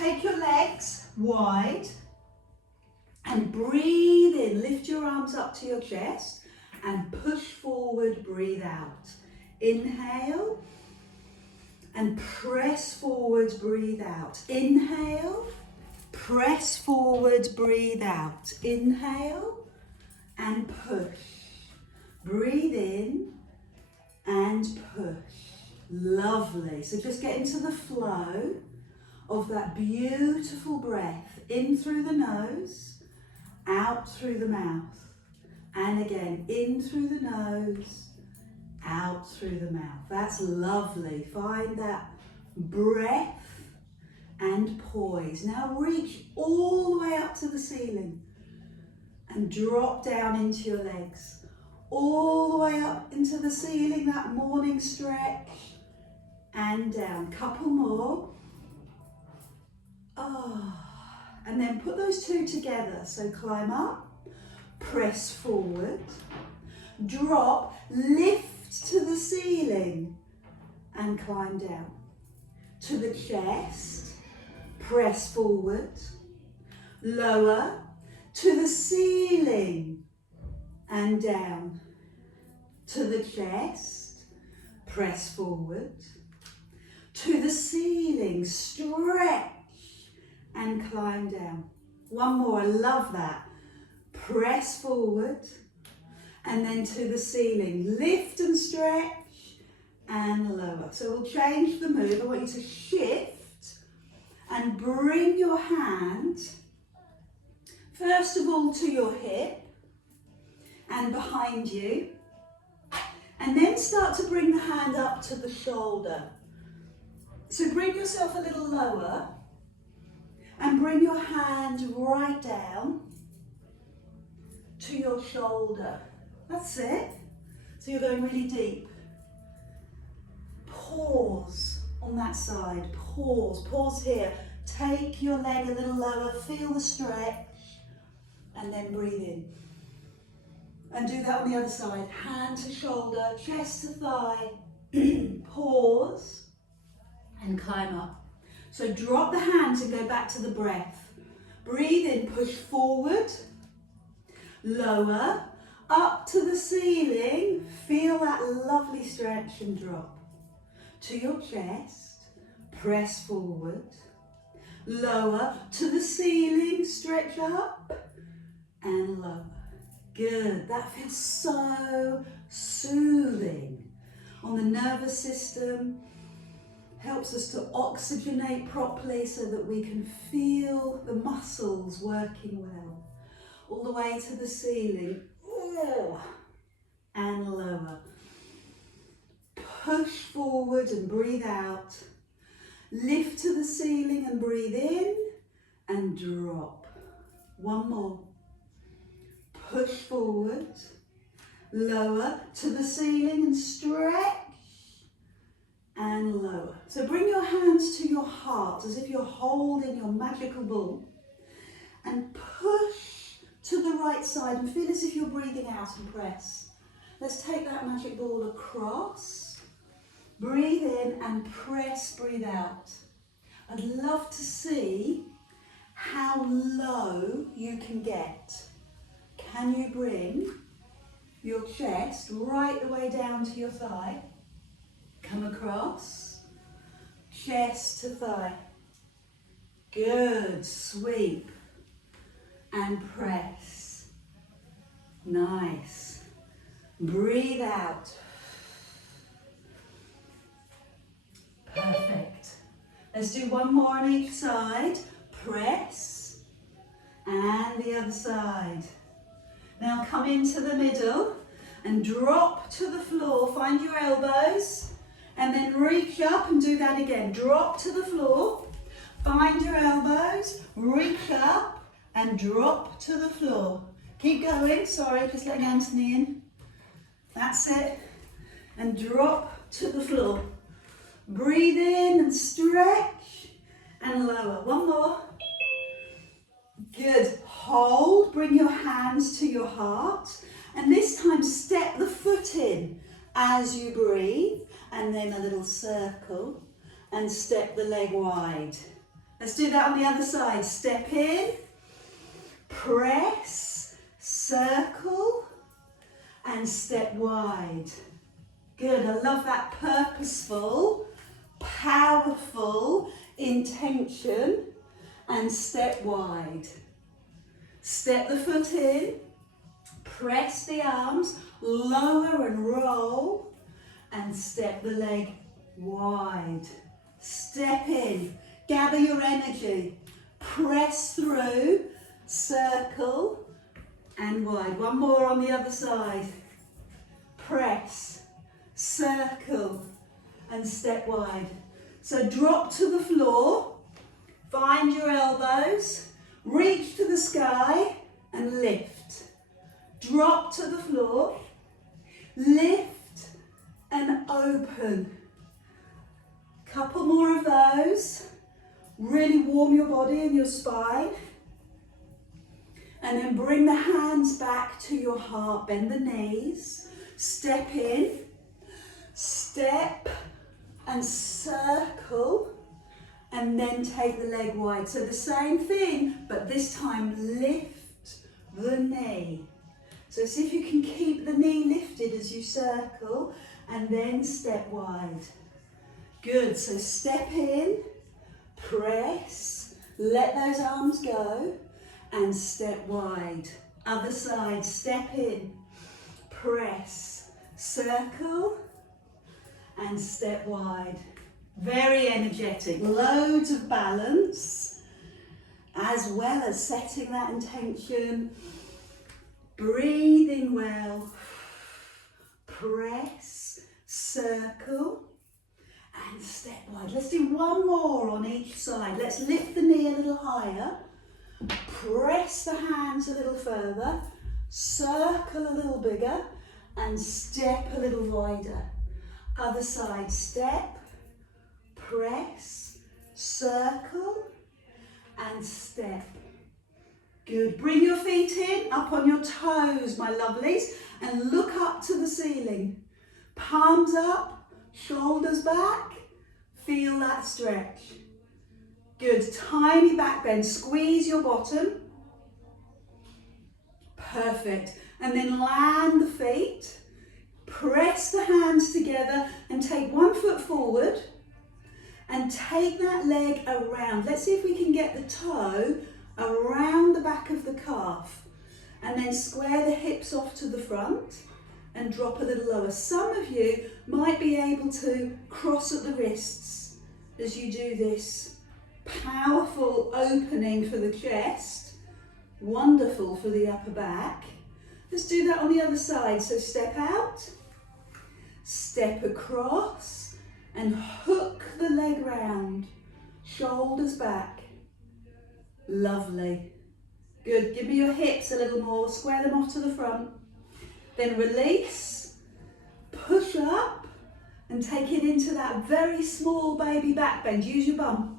take your legs wide and breathe in. Lift your arms up to your chest and push forward, breathe out. Inhale and press forward, breathe out. Inhale, press forward, breathe out. Inhale and push. Breathe in and push. Lovely. So just get into the flow of that beautiful breath. In through the nose, out through the mouth. And again, in through the nose, out through the mouth. That's lovely. Find that breath and poise. Now reach all the way up to the ceiling and drop down into your legs. All the way up into the ceiling, that morning stretch, and down. Couple more. And then put those two together. So climb up, press forward, drop, lift to the ceiling, and climb down. To the chest, press forward, lower, to the ceiling, and down. To the chest, press forward, to the ceiling, stretch, and climb down. One more, I love that. Press forward, and then to the ceiling. Lift and stretch, and lower. So we'll change the move. I want you to shift and bring your hand, first of all, to your hip and behind you. And then start to bring the hand up to the shoulder. So bring yourself a little lower and bring your hand right down to your shoulder. That's it. So you're going really deep. Pause on that side. Pause. Pause here. Take your leg a little lower. Feel the stretch. And then breathe in. And do that on the other side. Hand to shoulder, chest to thigh. Pause. And climb up. So drop the hands and go back to the breath. Breathe in, push forward, lower, up to the ceiling. Feel that lovely stretch and drop. To your chest, press forward, lower, to the ceiling, stretch up, and lower. Good, that feels so soothing on the nervous system. Helps us to oxygenate properly so that we can feel the muscles working well. All the way to the ceiling. And lower. Push forward and breathe out. Lift to the ceiling and breathe in and drop. One more. Push forward. Lower to the ceiling and stretch. And lower. So bring your hands to your heart as if you're holding your magical ball and push to the right side and feel as if you're breathing out and press. Let's take that magic ball across. Breathe in and press, breathe out. I'd love to see how low you can get. Can you bring your chest right the way down to your thigh? Come across, chest to thigh. Good, sweep and press. Nice. Breathe out. Perfect. Let's do one more on each side. Press and the other side. Now come into the middle and drop to the floor. Find your elbows. And then reach up and do that again. Drop to the floor, find your elbows, reach up and drop to the floor. Keep going, sorry, just letting Anthony in. That's it. And drop to the floor. Breathe in and stretch and lower. One more. Good. Hold, bring your hands to your heart. And this time step the foot in as you breathe. And then a little circle and step the leg wide. Let's do that on the other side. Step in, press, circle, and step wide. Good, I love that purposeful, powerful intention, and step wide. Step the foot in, press the arms, lower and roll, and step the leg wide. Step in, gather your energy, press through, circle, and wide. One more on the other side. Press, circle, and step wide. So drop to the floor, find your elbows, reach to the sky, and lift. Drop to the floor, lift, and open. Couple more of those. Really warm your body and your spine. And then bring the hands back to your heart, bend the knees, step in, step and circle, and then take the leg wide. So the same thing, but this time lift the knee. So see if you can keep the knee lifted as you circle, and then step wide. Good, so step in, press, let those arms go, and step wide. Other side, step in, press, circle, and step wide. Very energetic, loads of balance, as well as setting that intention, breathing well, press, circle, and step wide. Let's do one more on each side. Let's lift the knee a little higher, press the hands a little further, circle a little bigger, and step a little wider. Other side, step, press, circle, and step. Good. Bring your feet in, up on your toes, my lovelies, and look up to the ceiling. Palms up, shoulders back. Feel that stretch. Good. Tiny back bend. Squeeze your bottom. Perfect. And then land the feet. Press the hands together and take one foot forward and take that leg around. Let's see if we can get the toe around the back of the calf, and then square the hips off to the front and drop a little lower. Some of you might be able to cross at the wrists as you do this. Powerful opening for the chest, wonderful for the upper back. Let's do that on the other side. So step out, step across, and hook the leg round, shoulders back. Lovely. Good. Give me your hips a little more, square them off to the front. Then release, push up, and take it into that very small baby back bend. Use your bum,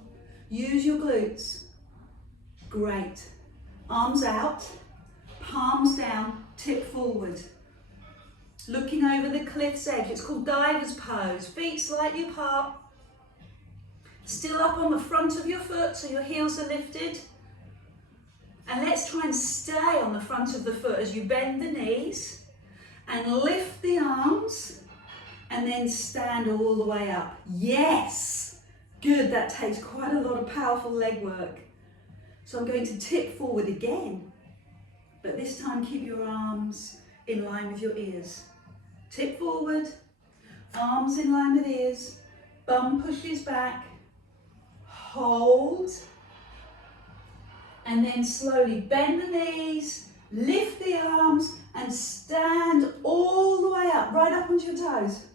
use your glutes. Great. Arms out, palms down, tip forward. Looking over the cliff's edge. It's called diver's pose. Feet slightly apart. Still up on the front of your foot so your heels are lifted. And let's try and stay on the front of the foot as you bend the knees and lift the arms and then stand all the way up. Yes! Good, that takes quite a lot of powerful leg work. So I'm going to tip forward again, but this time keep your arms in line with your ears. Tip forward, arms in line with ears, bum pushes back, hold, and then slowly bend the knees, lift the arms, and stand all the way up, right up onto your toes.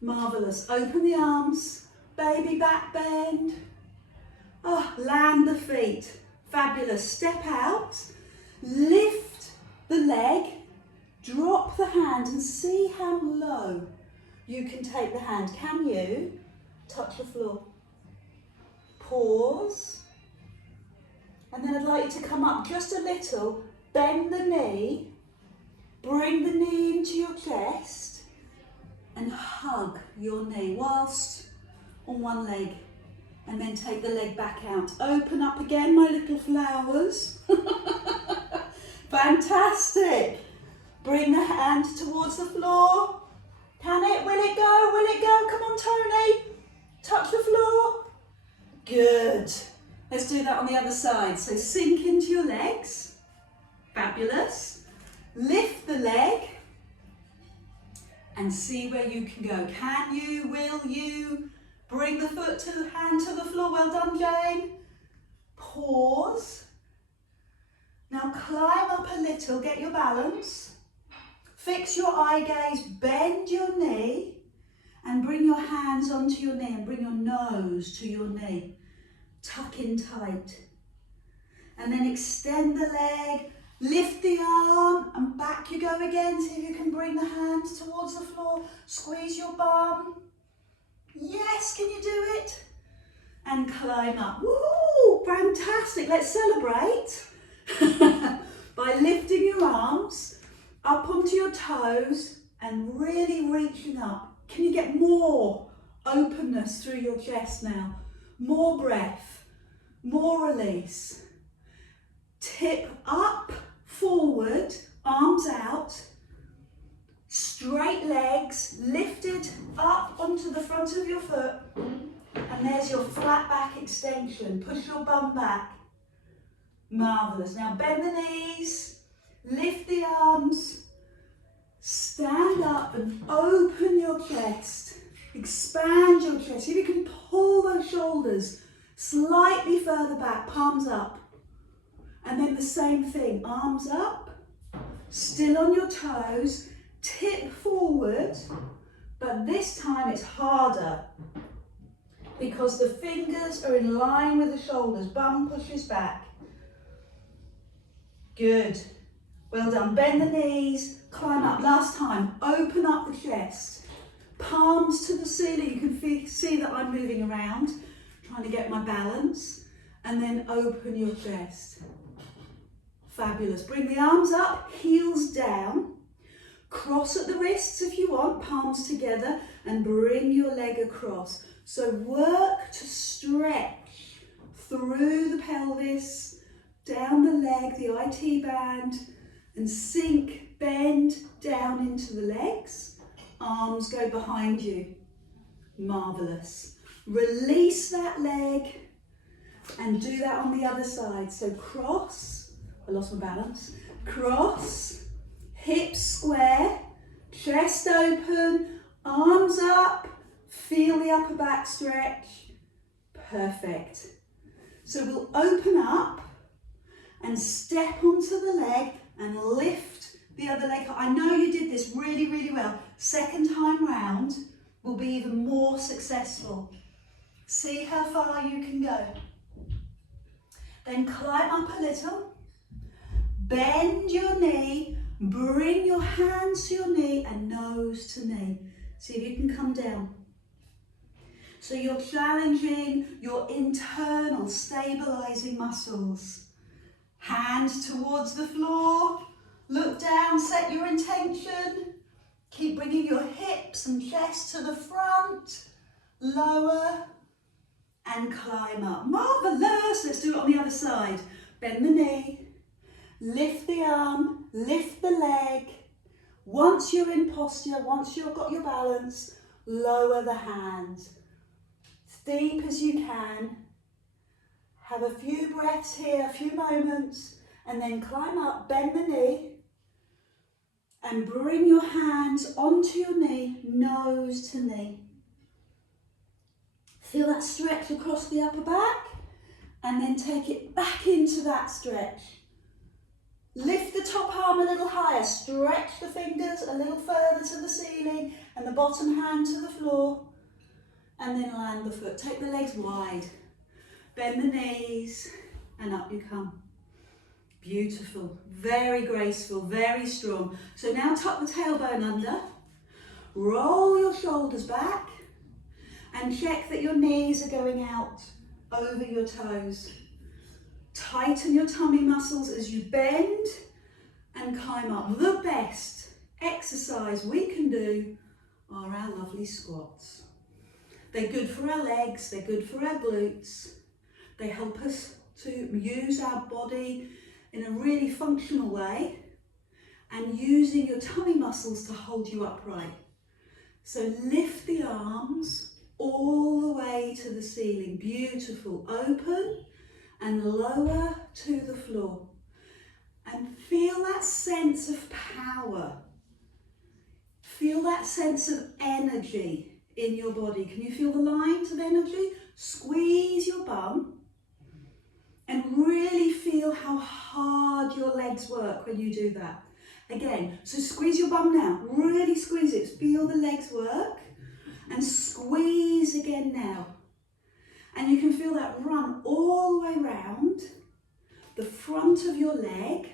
Marvellous. Open the arms, baby back bend. Oh, land the feet. Fabulous. Step out, lift the leg, drop the hand, and see how low you can take the hand. Can you touch the floor? Pause. And then I'd like you to come up just a little, bend the knee, bring the knee into your chest, and hug your knee whilst on one leg. And then take the leg back out. Open up again, my little flowers. Fantastic. Bring the hand towards the floor. Can it? Will it go? Will it go? Come on, Tony. Touch the floor. Good. Let's do that on the other side. So sink into your legs. Fabulous. Lift the leg and see where you can go. Can you? Will you? Bring the foot to the hand to the floor. Well done, Jane. Pause. Now climb up a little, get your balance. Fix your eye gaze, bend your knee and bring your hands onto your knee and bring your nose to your knee. Tuck in tight. And then extend the leg, lift the arm and back you go again. See if you can bring the hands towards the floor. Squeeze your bum. Yes, can you do it? And climb up. Woo! Fantastic. Let's celebrate by lifting your arms up onto your toes and really reaching up. Can you get more openness through your chest now? More breath, more release. Tip up, forward, arms out. Straight legs lifted up onto the front of your foot, and there's your flat back extension. Push your bum back. Marvellous. Now bend the knees, lift the arms, stand up and open your chest. Expand your chest. See if you can pull those shoulders slightly further back, palms up. And then the same thing, arms up, still on your toes. Tip forward, but this time it's harder because the fingers are in line with the shoulders. Bum pushes back. Good. Well done. Bend the knees, climb up. Last time, open up the chest. Palms to the ceiling. You can see that I'm moving around, trying to get my balance. And then open your chest. Fabulous. Bring the arms up, heels down. Cross at the wrists if you want, palms together, and bring your leg across. So work to stretch through the pelvis, down the leg, the IT band, and sink, bend down into the legs. Arms go behind you. Marvellous. Release that leg and do that on the other side. So cross, I lost my balance, cross, hips square, chest open, arms up, feel the upper back stretch. Perfect. So we'll open up and step onto the leg and lift the other leg. I know you did this really, really well. Second time round will be even more successful. See how far you can go. Then climb up a little, bend your knee, bring your hands to your knee and nose to knee. See if you can come down. So you're challenging your internal stabilising muscles. Hand towards the floor, look down, set your intention. Keep bringing your hips and chest to the front, lower and climb up. Marvellous. Let's do it on the other side. Bend the knee. Lift the arm, lift the leg. Once you're in posture, once you've got your balance, lower the hand. As deep as you can. Have a few breaths here, a few moments, and then climb up, bend the knee, and bring your hands onto your knee, nose to knee. Feel that stretch across the upper back, and then take it back into that stretch. Lift the top arm a little higher, stretch the fingers a little further to the ceiling and the bottom hand to the floor, and then land the foot. Take the legs wide, bend the knees and up you come. Beautiful, very graceful, very strong. So now tuck the tailbone under, roll your shoulders back and check that your knees are going out over your toes. Tighten your tummy muscles as you bend and climb up. The best exercise we can do are our lovely squats. They're good for our legs, they're good for our glutes. They help us to use our body in a really functional way and using your tummy muscles to hold you upright. So lift the arms all the way to the ceiling. Beautiful. Open and lower to the floor. And feel that sense of power. Feel that sense of energy in your body. Can you feel the lines of energy? Squeeze your bum and really feel how hard your legs work when you do that. Again, so squeeze your bum now. Really squeeze it. Feel the legs work and squeeze again now. And you can feel that run all the way around the front of your leg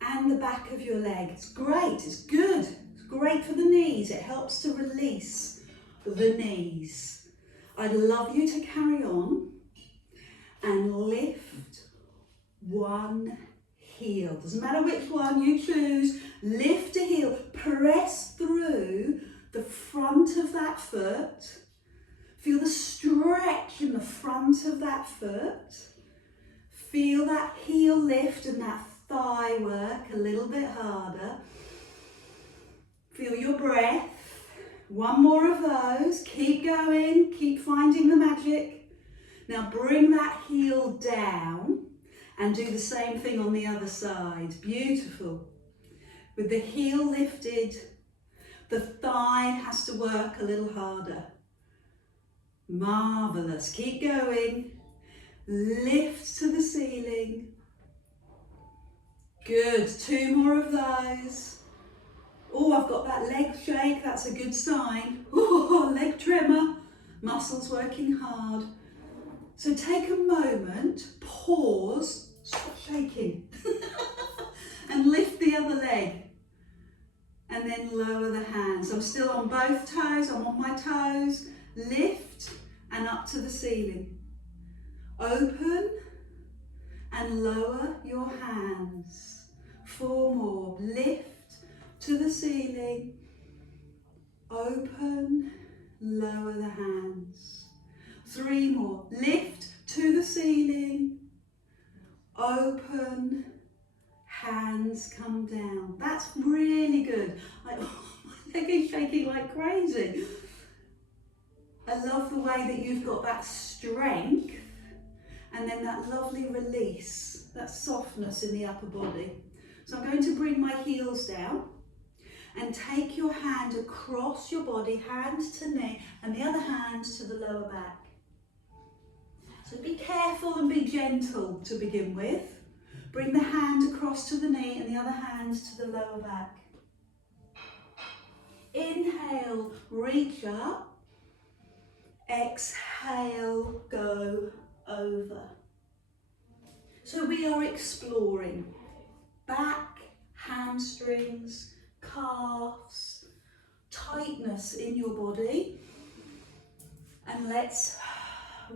and the back of your leg. It's great. It's good. Great for the knees. It helps to release the knees. I'd love you to carry on and lift one heel. Doesn't matter which one you choose. Lift a heel. Press through the front of that foot. Feel the stretch in the front of that foot. Feel that heel lift and that thigh work a little bit harder. Feel your breath. One more of those. Keep going. Keep finding the magic. Now bring that heel down and do the same thing on the other side. Beautiful. With the heel lifted, the thigh has to work a little harder. Marvellous. Keep going. Lift to the ceiling. Good. 2 more of those. Oh, I've got that leg shake. That's a good sign. Oh, leg tremor. Muscles working hard. So take a moment, pause, stop shaking, and lift the other leg. And then lower the hands. I'm still on both toes. I'm on my toes. Lift and up to the ceiling. Open and lower your hands. 4 more. Lift to the ceiling. Open, lower the hands. 3 more. Lift to the ceiling. Open, hands come down. That's really good. My leg is shaking like crazy. I love the way that you've got that strength and then that lovely release, that softness in the upper body. So I'm going to bring my heels down and take your hand across your body, hand to knee, and the other hand to the lower back. So be careful and be gentle to begin with. Bring the hand across to the knee and the other hand to the lower back. Inhale, reach up. Exhale, go over. So we are exploring back, hamstrings, calves, tightness in your body. And let's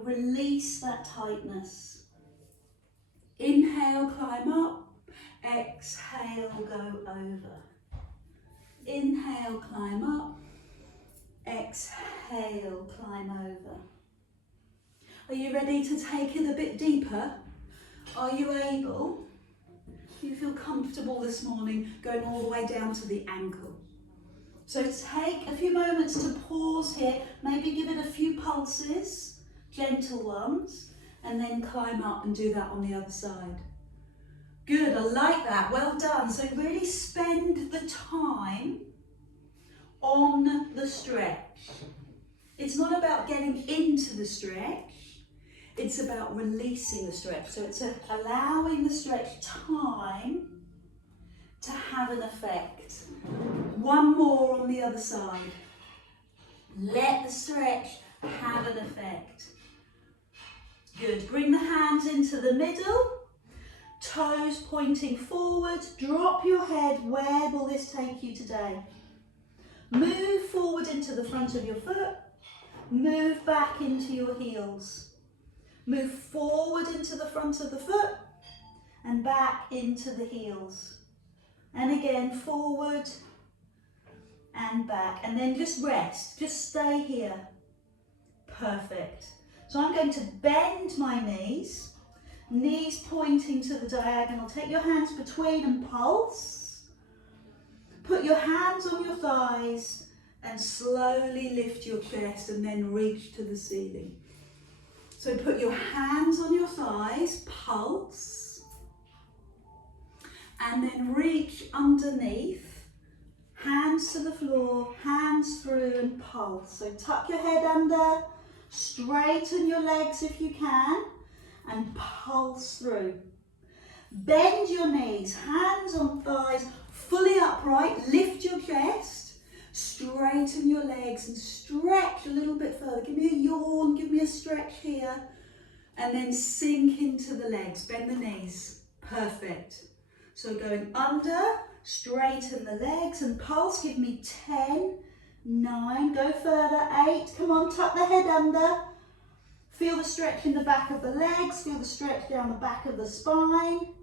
release that tightness. Inhale, climb up. Exhale, go over. Inhale, climb up. Exhale, climb over. Are you ready to take it a bit deeper? Are you able? Do you feel comfortable this morning going all the way down to the ankle? So take a few moments to pause here, maybe give it a few pulses, gentle ones, and then climb up and do that on the other side. Good, I like that, well done. So really spend the time on the stretch. It's not about getting into the stretch, it's about releasing the stretch. So it's allowing the stretch time to have an effect. 1 more on the other side. Let the stretch have an effect. Good, bring the hands into the middle, toes pointing forward, drop your head. Where will this take you today? Move forward into the front of your foot, move back into your heels. Move forward into the front of the foot and back into the heels. And again, forward and back. And then just rest, just stay here. Perfect. So I'm going to bend my knees, knees pointing to the diagonal. Take your hands between and pulse. Put your hands on your thighs and slowly lift your chest and then reach to the ceiling. So put your hands on your thighs, pulse, and then reach underneath, hands to the floor, hands through and pulse. So tuck your head under, straighten your legs if you can, and pulse through. Bend your knees, hands on thighs, fully upright, lift your chest, straighten your legs and stretch a little bit further. Give me a yawn, give me a stretch here, and then sink into the legs, bend the knees. Perfect. So going under, straighten the legs and pulse. Give me 10, 9, go further, 8, come on, tuck the head under. Feel the stretch in the back of the legs, feel the stretch down the back of the spine.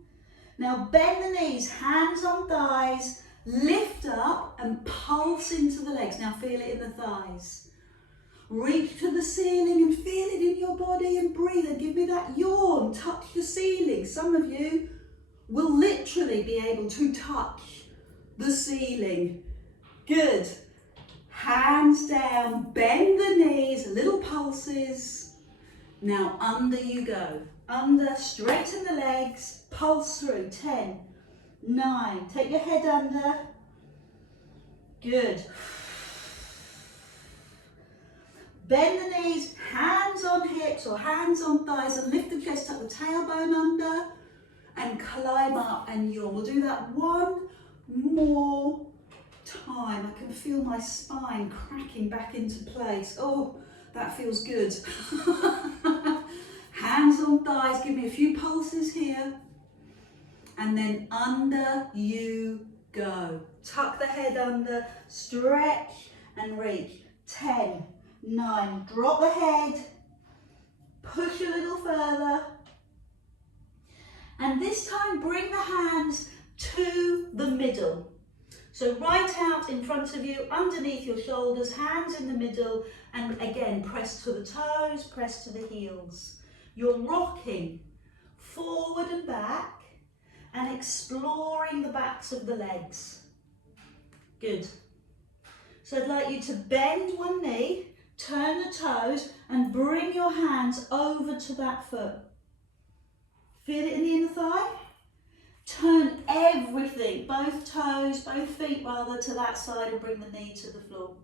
Now bend the knees, hands on thighs, lift up and pulse into the legs. Now feel it in the thighs. Reach to the ceiling and feel it in your body and breathe and give me that yawn. Touch the ceiling. Some of you will literally be able to touch the ceiling. Good. Hands down, bend the knees, little pulses. Now under you go. Under, straighten the legs, pulse through. 10, 9, take your head under. Good. Bend the knees, hands on hips or hands on thighs and lift the chest, tuck the tailbone under and climb up and yawn. We'll do that one more time. I can feel my spine cracking back into place. Oh, that feels good. Hands on thighs, give me a few pulses here. And then under you go. Tuck the head under, stretch and reach. 10, 9, drop the head, push a little further. And this time bring the hands to the middle. So right out in front of you, underneath your shoulders, hands in the middle, and again, press to the toes, press to the heels. You're rocking forward and back and exploring the backs of the legs. Good. So I'd like you to bend one knee, turn the toes, and bring your hands over to that foot. Feel it in the inner thigh? Turn everything, both toes, both feet rather, to that side and bring the knee to the floor.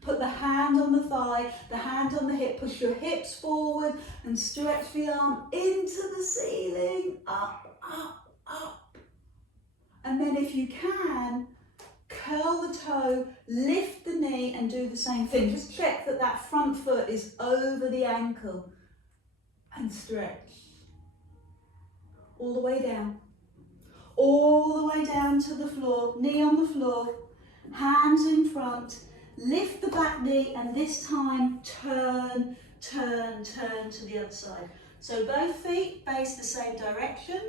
Put the hand on the thigh, the hand on the hip, push your hips forward and stretch the arm into the ceiling, up, up, up. And then if you can, curl the toe, lift the knee and do the same thing. Just check that that front foot is over the ankle and stretch. All the way down. All the way down to the floor, knee on the floor, hands in front, lift the back knee and this time turn, turn, turn to the other side. So both feet face the same direction.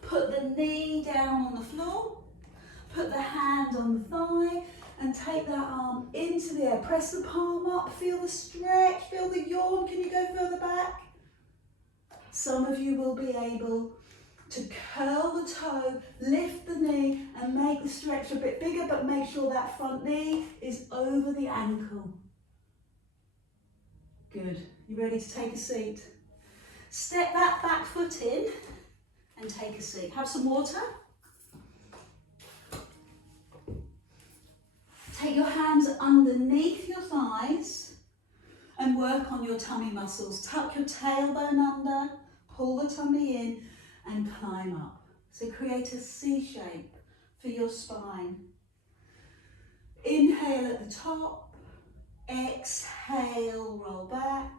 Put the knee down on the floor, put the hand on the thigh and take that arm into the air. Press the palm up, feel the stretch, feel the yawn. Can you go further back? Some of you will be able to curl the toe, lift the knee and make the stretch a bit bigger, but make sure that front knee is over the ankle. Good. You ready to take a seat? Step that back foot in and take a seat. Have some water. Take your hands underneath your thighs and work on your tummy muscles. Tuck your tailbone under, pull the tummy in and climb up. So create a C shape for your spine. Inhale at the top, exhale, roll back.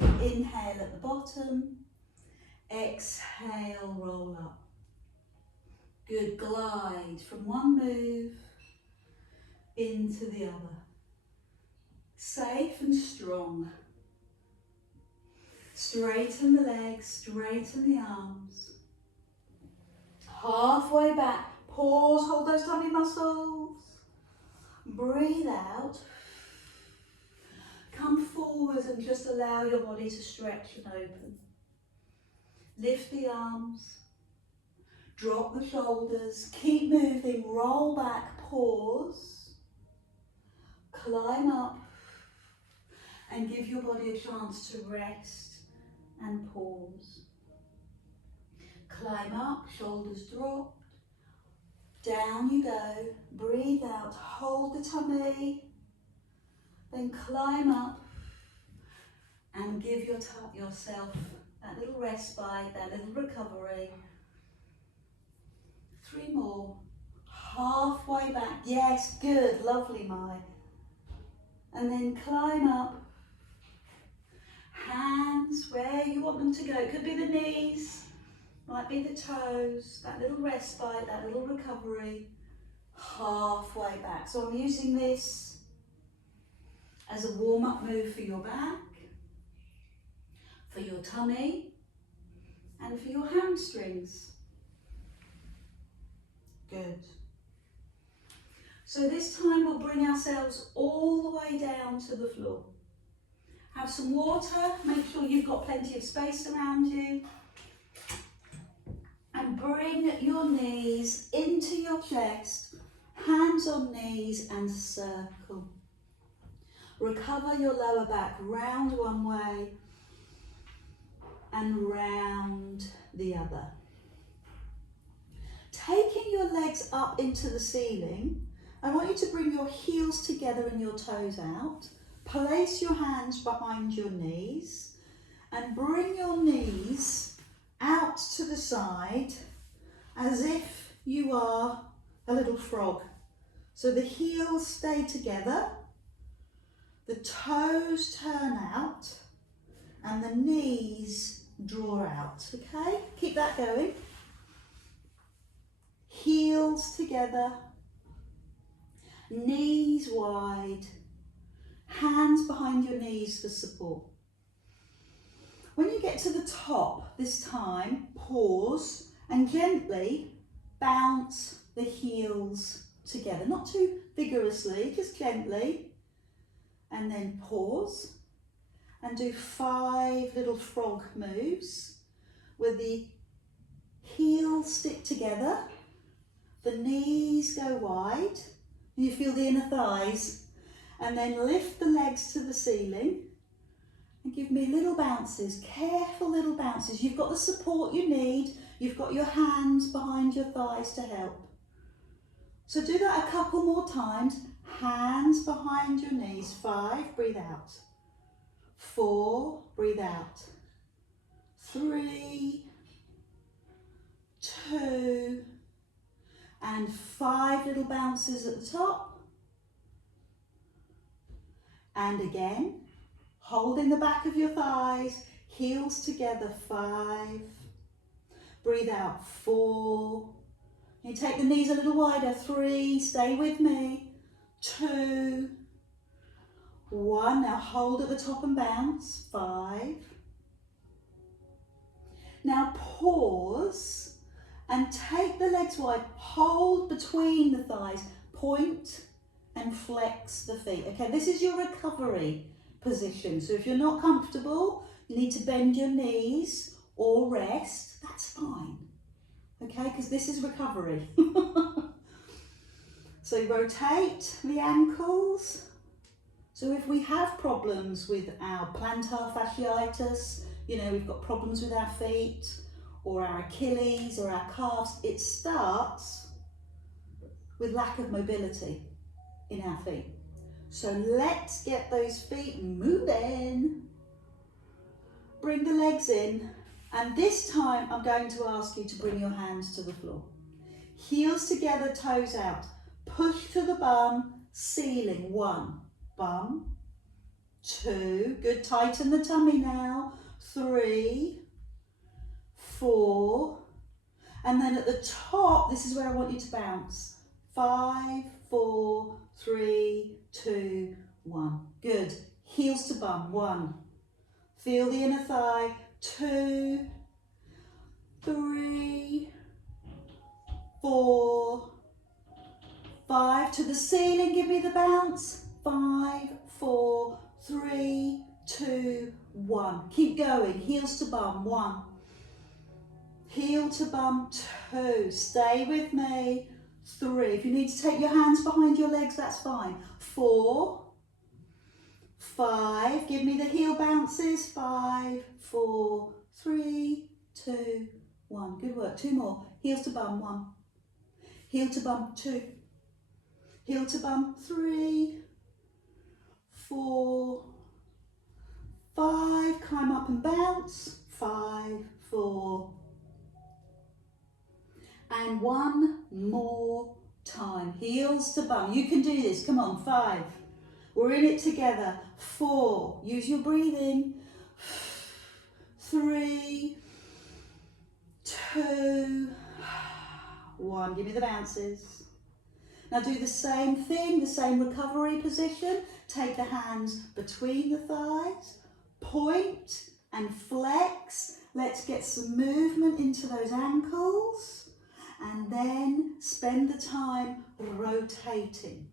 Inhale at the bottom, exhale, roll up. Good, glide from one move into the other. Safe and strong. Straighten the legs, straighten the arms. Halfway back, pause, hold those tummy muscles. Breathe out. Come forward and just allow your body to stretch and open. Lift the arms, drop the shoulders, keep moving, roll back, pause, climb up and give your body a chance to rest and pause. Climb up, shoulders dropped, down you go, breathe out, hold the tummy, then climb up and give yourself that little respite, that little recovery. 3 more, halfway back, yes, good, lovely Mai. And then climb up, hands where you want them to go, it could be the knees, might be the toes, that little respite, that little recovery, halfway back. So I'm using this as a warm-up move for your back, for your tummy, and for your hamstrings. Good. So this time we'll bring ourselves all the way down to the floor. Have some water, make sure you've got plenty of space around you. And bring your knees into your chest, hands on knees and circle. Recover your lower back, round one way and round the other. Taking your legs up into the ceiling, I want you to bring your heels together and your toes out. Place your hands behind your knees and bring your knees out to the side as if you are a little frog. So the heels stay together, the toes turn out and the knees draw out, okay? Keep that going. Heels together, knees wide, hands behind your knees for support. When you get to the top this time, pause and gently bounce the heels together. Not too vigorously, just gently. And then pause and do 5 little frog moves where the heels stick together, the knees go wide, you feel the inner thighs, and then lift the legs to the ceiling and give me little bounces, careful little bounces. You've got the support you need, you've got your hands behind your thighs to help. So do that a couple more times, hands behind your knees, 5, breathe out, 4, breathe out, 3, 2, and 5 little bounces at the top. And again, holding the back of your thighs, heels together, 5. Breathe out, 4. You take the knees a little wider, 3, stay with me, 2, 1. Now hold at the top and bounce, 5. Now pause and take the legs wide, hold between the thighs, point and flex the feet. Okay, this is your recovery position. So if you're not comfortable, you need to bend your knees or rest, that's fine. Okay, because this is recovery. So rotate the ankles. So if we have problems with our plantar fasciitis, you know, we've got problems with our feet, or our Achilles or our calves, it starts with lack of mobility in our feet. So let's get those feet moving. Bring the legs in, and this time I'm going to ask you to bring your hands to the floor. Heels together, toes out. Push to the bum, ceiling, 1, bum, 2, good, tighten the tummy now, 3, 4, and then at the top, this is where I want you to bounce. 5, 4, 3, 2, 1. Good. Heels to bum. 1. Feel the inner thigh. 2, 3, 4, 5. To the ceiling, give me the bounce. 5, 4, 3, 2, 1. Keep going, heels to bum, 1. Heel to bum, 2. Stay with me, 3. If you need to take your hands behind your legs, that's fine. 4, 5. Give me the heel bounces, 5, 4, 3, 2, 1. Good work, 2 more. Heels to bum, 1. Heel to bum, 2. Heel to bum, 3, 4, 5. Climb up and bounce, 5, 4. And 1 more time. Heels to bum. You can do this. Come on, 5. We're in it together. 4. Use your breathing. 3, 2, 1. Give me the bounces. Now do the same thing, the same recovery position. Take the hands between the thighs. Point and flex. Let's get some movement into those ankles. And then spend the time rotating.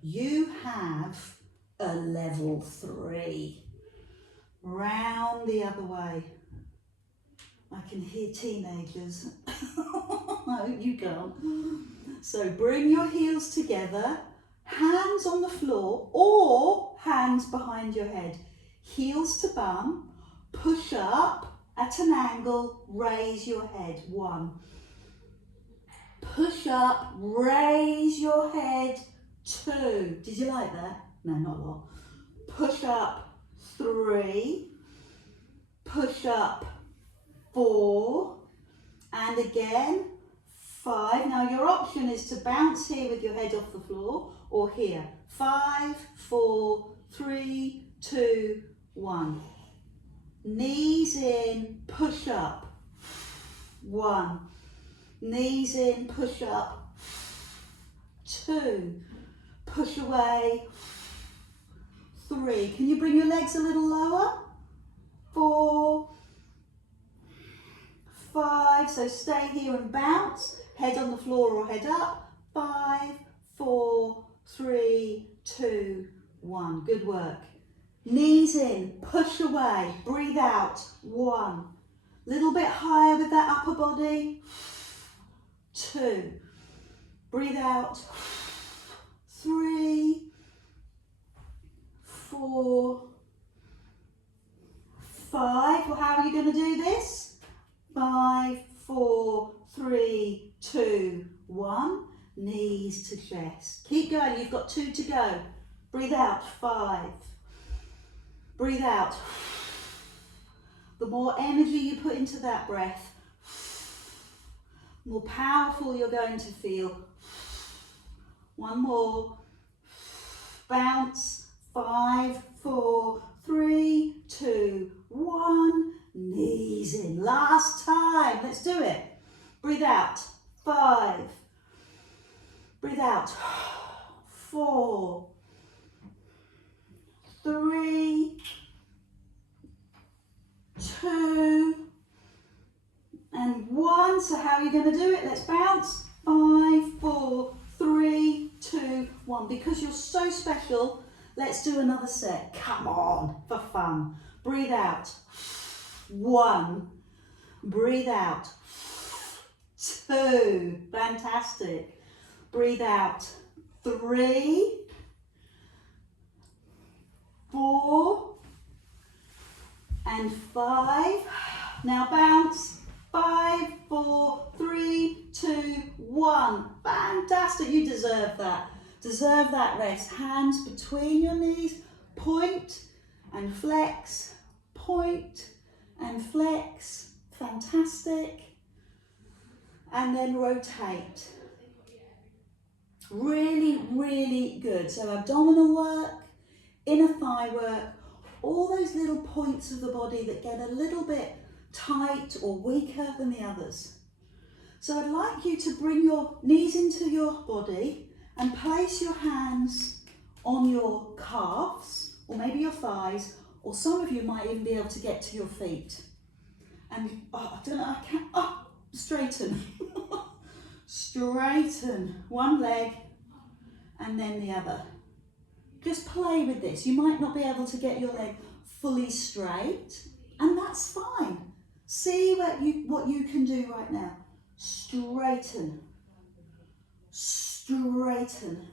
You have a level 3. Round the other way. I can hear teenagers. No, you can't. So bring your heels together, hands on the floor or hands behind your head. Heels to bum, push up at an angle, raise your head. 1. Push up, raise your head. 2. Did you like that? No, not a lot. Push up, 3. Push up, 4. And again, 5. Now your option is to bounce here with your head off the floor or here. 5, 4, 3, 2, 1. Knees in, push up. 1. Knees in, push up. 2. Push away. 3. Can you bring your legs a little lower? 4. 5. So stay here and bounce. Head on the floor or head up. 5, 4, 3, 2, 1. Good work. Knees in, push away. Breathe out. 1. Little bit higher with that upper body. 2. Breathe out. 3, 4, 5. Well, how are you going to do this? 5, 4, 3, 2, 1. Knees to chest. Keep going. You've got 2 to go. Breathe out. 5. Breathe out. The more energy you put into that breath, the more powerful you're going to feel. 1 more. Bounce. 5, 4, 3, 2, 1. Knees in. Last time. Let's do it. Breathe out. 5. Breathe out. 4, 3, 2, and 1. So how are you going to do it? Let's bounce. 5, 4, 3, 2, 1. Because you're so special, let's do another set. Come on, for fun. Breathe out. 1. Breathe out. 2. Fantastic. Breathe out. 3, 4, and 5. Now bounce. 5, 4, 3, 2, 1. Fantastic. You deserve that. Deserve that rest. Hands between your knees. Point and flex. Point and flex. Fantastic. And then rotate. Really, really good. So abdominal work, inner thigh work, all those little points of the body that get a little bit tight or weaker than the others. So I'd like you to bring your knees into your body and place your hands on your calves, or maybe your thighs, or some of you might even be able to get to your feet. And I don't know, I can't, straighten. Straighten one leg and then the other. Just play with this. You might not be able to get your leg fully straight, and that's fine. See what you can do right now. Straighten. Straighten.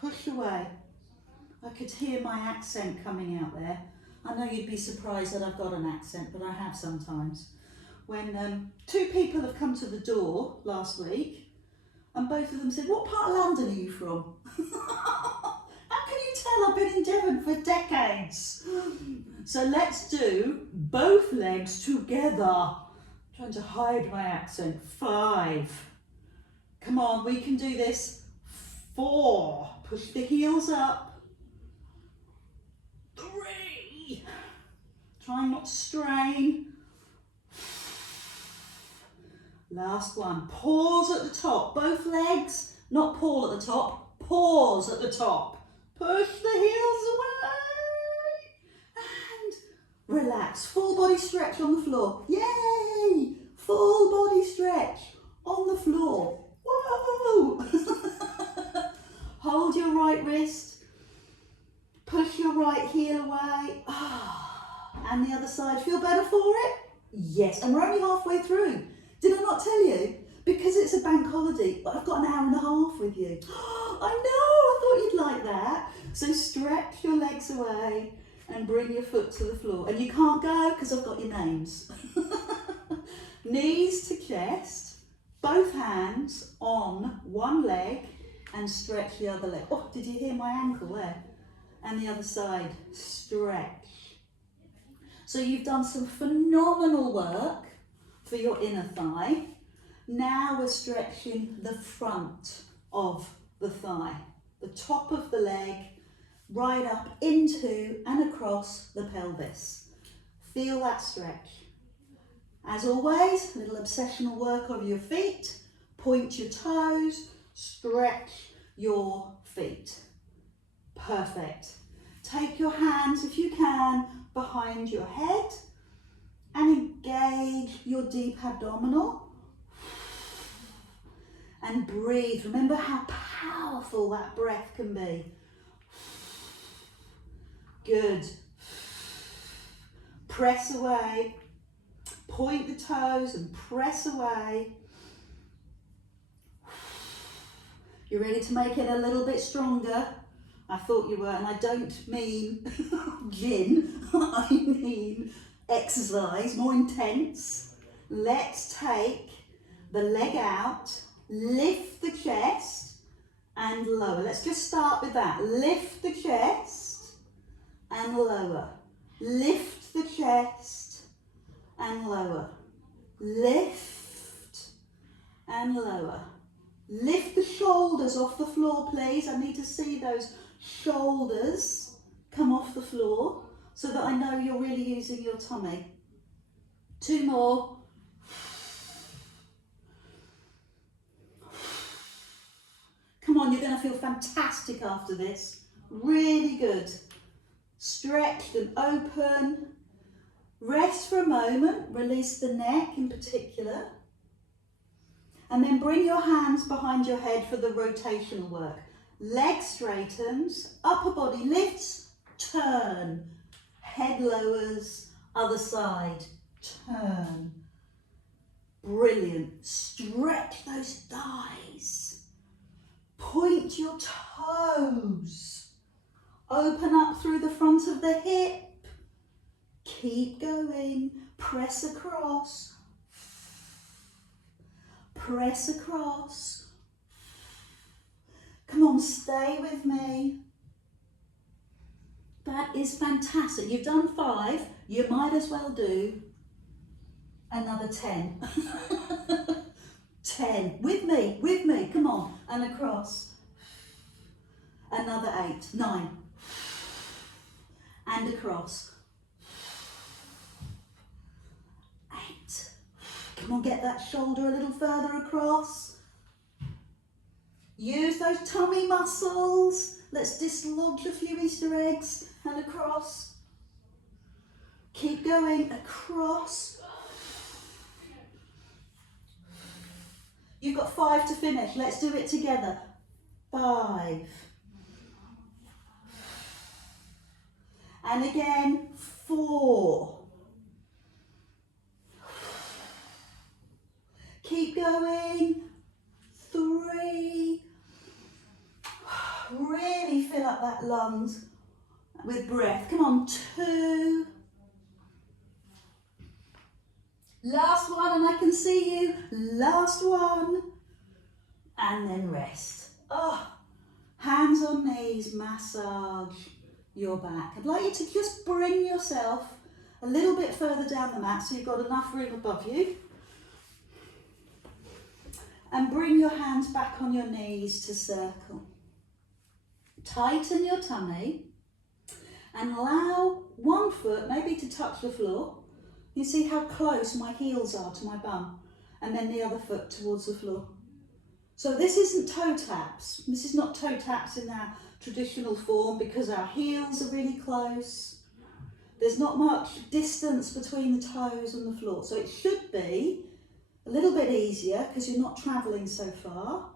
Push away. I could hear my accent coming out there. I know you'd be surprised that I've got an accent, but I have sometimes. When two people have come to the door last week, and both of them said, "What part of London are you from?" How can you tell? I've been in Devon for decades. So let's do both legs together. Trying to hide my accent. 5. Come on, we can do this. 4. Push the heels up. 3. Try not to strain. Last one. Pause at the top. Both legs, not Paul at the top. Pause at the top. Push the heels away. And relax. Full body stretch on the floor. Yay! Full body stretch on the floor. Whoa! Hold your right wrist. Push your right heel away. And the other side. Feel better for it? Yes. And we're only halfway through. Did I not tell you? Because it's a bank holiday, but I've got an hour and a half with you. I know, I thought you'd like that. So stretch your legs away and bring your foot to the floor. And you can't go because I've got your names. Knees to chest, both hands on one leg and stretch the other leg. Oh, did you hear my ankle there? And the other side, stretch. So you've done some phenomenal work for your inner thigh. Now we're stretching the front of the thigh, the top of the leg, right up into and across the pelvis. Feel that stretch. As always, a little obsessional work of your feet. Point your toes, stretch your feet. Perfect. Take your hands, if you can, behind your head and engage your deep abdominal. And breathe. Remember how powerful that breath can be. Good. Press away. Point the toes and press away. You're ready to make it a little bit stronger? I thought you were, and I don't mean gin, I mean exercise, more intense. Let's take the leg out, lift the chest and lower. Let's just start with that. Lift the chest and lower. Lift the chest and lower. Lift and lower. Lift the shoulders off the floor, please. I need to see those shoulders come off the floor so that I know you're really using your tummy. 2 more. Come on, you're going to feel fantastic after this. Really good. Stretched and open. Rest for a moment. Release the neck in particular. And then bring your hands behind your head for the rotational work. Leg straightens, upper body lifts, turn. Head lowers, other side, turn. Brilliant. Stretch those thighs. Point your toes. Open up through the front of the hip. Keep going. Press across. Press across. Come on, stay with me. That is fantastic. You've done 5. You might as well do another 10. 10. With me. Come on. And across. Another 8. 9. And across. 8. Come on, get that shoulder a little further across. Use those tummy muscles. Let's dislodge a few Easter eggs and across. Keep going, across. You've got 5 to finish. Let's do it together. 5. And again, 4. Keep going. 3. Really fill up that lungs with breath. Come on, 2. Last one, and I can see you. Last one. And then rest. Oh, hands on knees, massage your back. I'd like you to just bring yourself a little bit further down the mat so you've got enough room above you. And bring your hands back on your knees to circle. Tighten your tummy and allow one foot maybe to touch the floor. You see how close my heels are to my bum, and then the other foot towards the floor. So this isn't toe taps. This is not toe taps in our traditional form because our heels are really close. There's not much distance between the toes and the floor. So it should be a little bit easier because you're not traveling so far,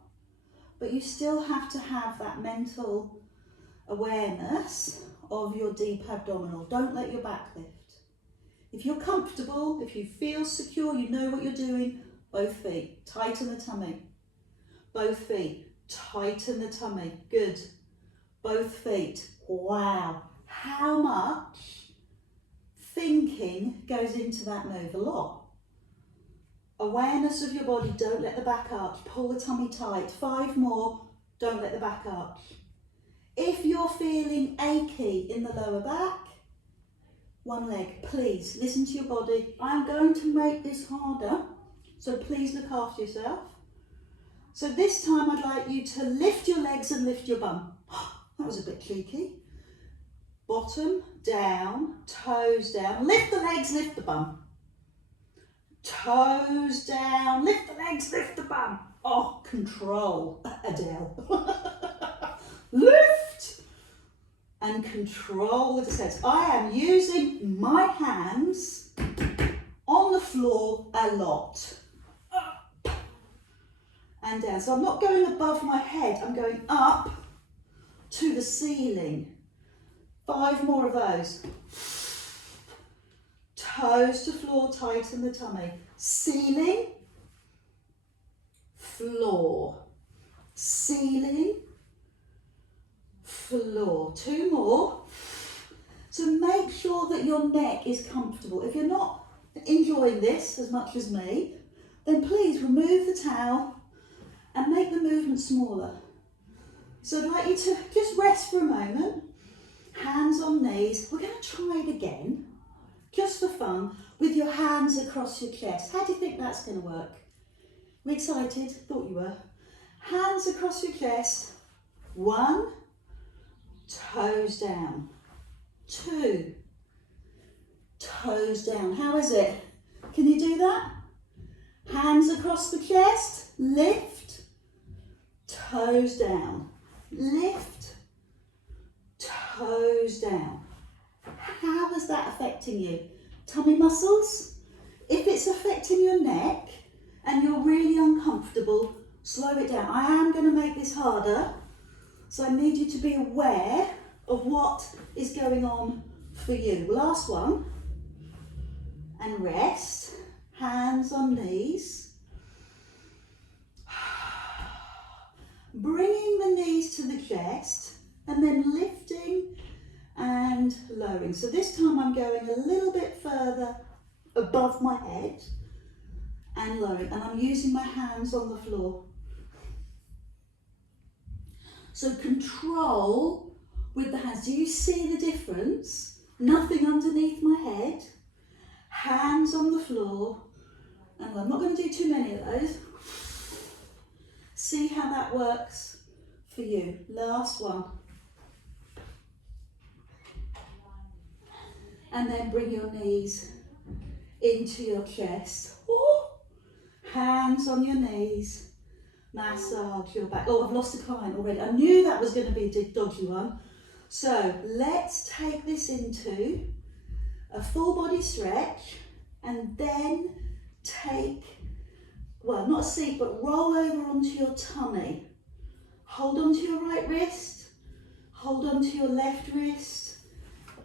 but you still have to have that mental awareness of your deep abdominal. Don't let your back lift. If you're comfortable, if you feel secure, you know what you're doing, both feet, tighten the tummy. Both feet, tighten the tummy. Good. Both feet. Wow. How much thinking goes into that move? A lot. Awareness of your body, don't let the back arch. Pull the tummy tight. 5 more, don't let the back arch. If you're feeling achy in the lower back, one leg, please listen to your body. I'm going to make this harder, so please look after yourself. So this time I'd like you to lift your legs and lift your bum. That was a bit cheeky. Bottom, down, toes down. Lift the legs, lift the bum. Toes down, lift the legs, lift the bum. Oh, control, Adele. Lift and control the descent. I am using my hands on the floor a lot. Up and down. So I'm not going above my head, I'm going up to the ceiling. 5 more of those. Toes to floor, tighten the tummy. Ceiling, floor. Ceiling, floor. 2 more. So make sure that your neck is comfortable. If you're not enjoying this as much as me, then please remove the towel and make the movement smaller. So I'd like you to just rest for a moment. Hands on knees. We're going to try it again, just for fun, with your hands across your chest. How do you think that's going to work? We excited? Thought you were. Hands across your chest. 1, toes down. 2, toes down. How is it? Can you do that? Hands across the chest. Lift, toes down. Lift, toes down. How is that affecting you? Tummy muscles? If it's affecting your neck and you're really uncomfortable, slow it down. I am going to make this harder, so I need you to be aware of what is going on for you. Last one. And rest. Hands on knees. Bringing the knees to the chest and then lifting and lowering. So this time I'm going a little bit further above my head and lowering, and I'm using my hands on the floor. So control with the hands. Do you see the difference? Nothing underneath my head, hands on the floor, and I'm not going to do too many of those. See how that works for you. Last one. And then bring your knees into your chest. Ooh. Hands on your knees. Massage your back. Oh, I've lost a client already. I knew that was going to be a dodgy one. So let's take this into a full body stretch and then take, well, not a seat, but roll over onto your tummy. Hold on to your right wrist. Hold on to your left wrist.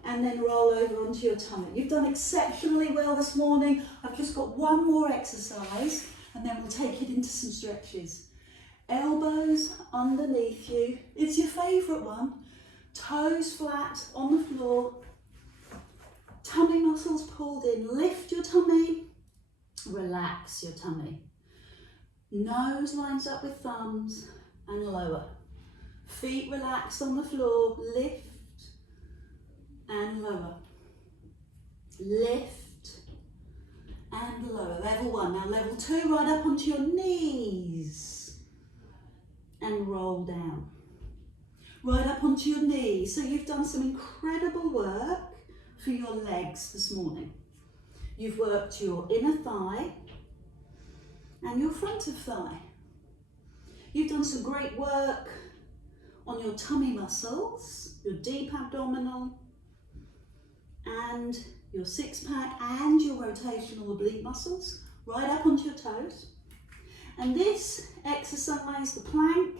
and then roll over onto your tummy. You've done exceptionally well this morning. I've just got one more exercise and then we'll take it into some stretches. Elbows underneath you. It's your favourite one. Toes flat on the floor. Tummy muscles pulled in. Lift your tummy. Relax your tummy. Nose lines up with thumbs and lower. Feet relaxed on the floor. Lift and lower. Lift and lower. Level 1. Now level 2, right up onto your knees and roll down. Right up onto your knees. So you've done some incredible work for your legs this morning. You've worked your inner thigh and your front of thigh. You've done some great work on your tummy muscles, your deep abdominal, and your six-pack and your rotational oblique muscles, right up onto your toes. And this exercise, the plank,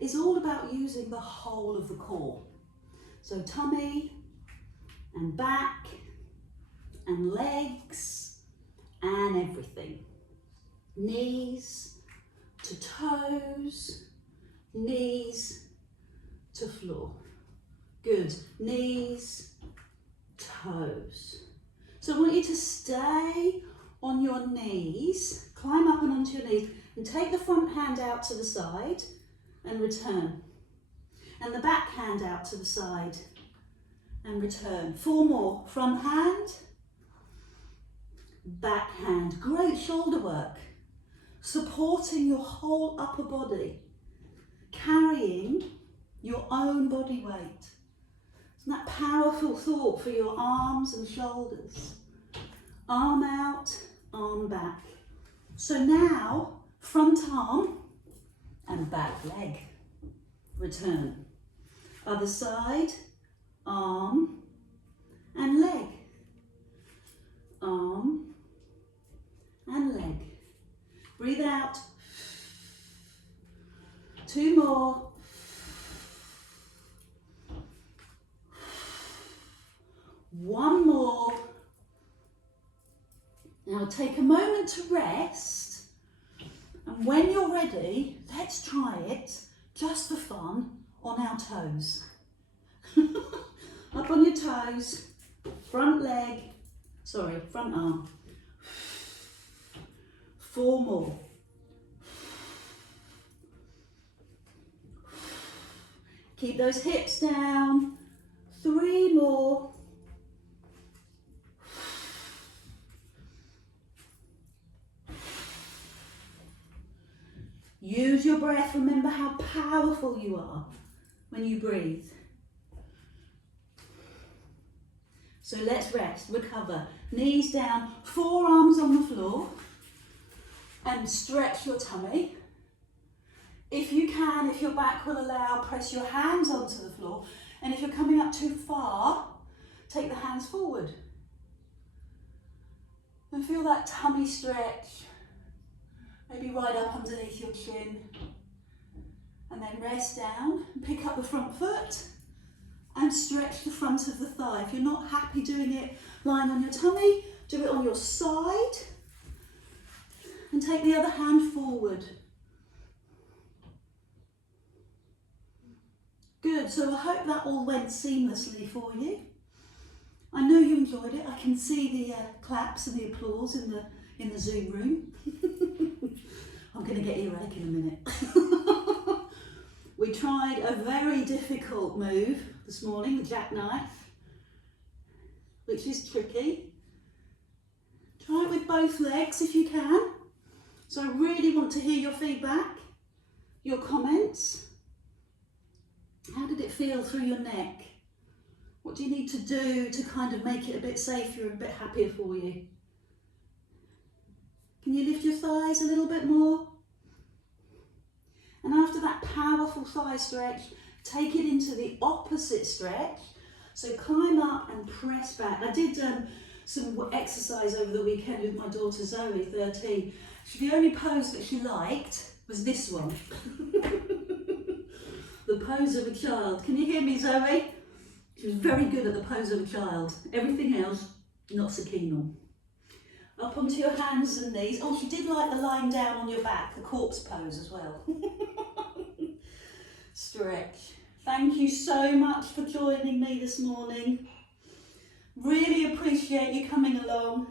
is all about using the whole of the core. So tummy and back and legs and everything. Knees to toes, knees to floor. Good. Knees, toes. So I want you to stay on your knees, climb up and onto your knees, and take the front hand out to the side and return. And the back hand out to the side and return. 4 more. Front hand, back hand. Great shoulder work. Supporting your whole upper body. Carrying your own body weight. Isn't that powerful thought for your arms and shoulders? Arm out, arm back. So now, front arm and back leg. Return. Other side, arm and leg. Arm and leg. Breathe out. 2 more. One more. Now take a moment to rest, and when you're ready, let's try it, just for fun, on our toes. Up on your toes, front arm. 4 more. Keep those hips down. 3 more. Use your breath. Remember how powerful you are when you breathe. So let's rest, recover. Knees down, forearms on the floor, and stretch your tummy. If you can, if your back will allow, press your hands onto the floor. And if you're coming up too far, take the hands forward. And feel that tummy stretch. Maybe right up underneath your chin. And then rest down and pick up the front foot and stretch the front of the thigh. If you're not happy doing it lying on your tummy, do it on your side and take the other hand forward. Good, so I hope that all went seamlessly for you. I know you enjoyed it. I can see the claps and the applause in the Zoom room. I'm going to get earache in a minute. We tried a very difficult move this morning, the jackknife, which is tricky. Try it with both legs if you can. So I really want to hear your feedback, your comments. How did it feel through your neck? What do you need to do to kind of make it a bit safer and a bit happier for you? Can you lift your thighs a little bit more? And after that powerful thigh stretch, take it into the opposite stretch. So climb up and press back. I did some exercise over the weekend with my daughter Zoe, 13. The only pose that she liked was this one. The pose of a child. Can you hear me, Zoe? She was very good at the pose of a child. Everything else, not so keen on. Up onto your hands and knees. Oh, she did like the lying down on your back, the corpse pose as well. Stretch. Thank you so much for joining me this morning. Really appreciate you coming along.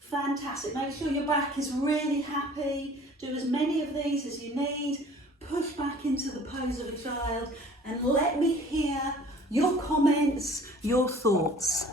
Fantastic. Make sure your back is really happy. Do as many of these as you need. Push back into the pose of a child and let me hear your comments, your thoughts.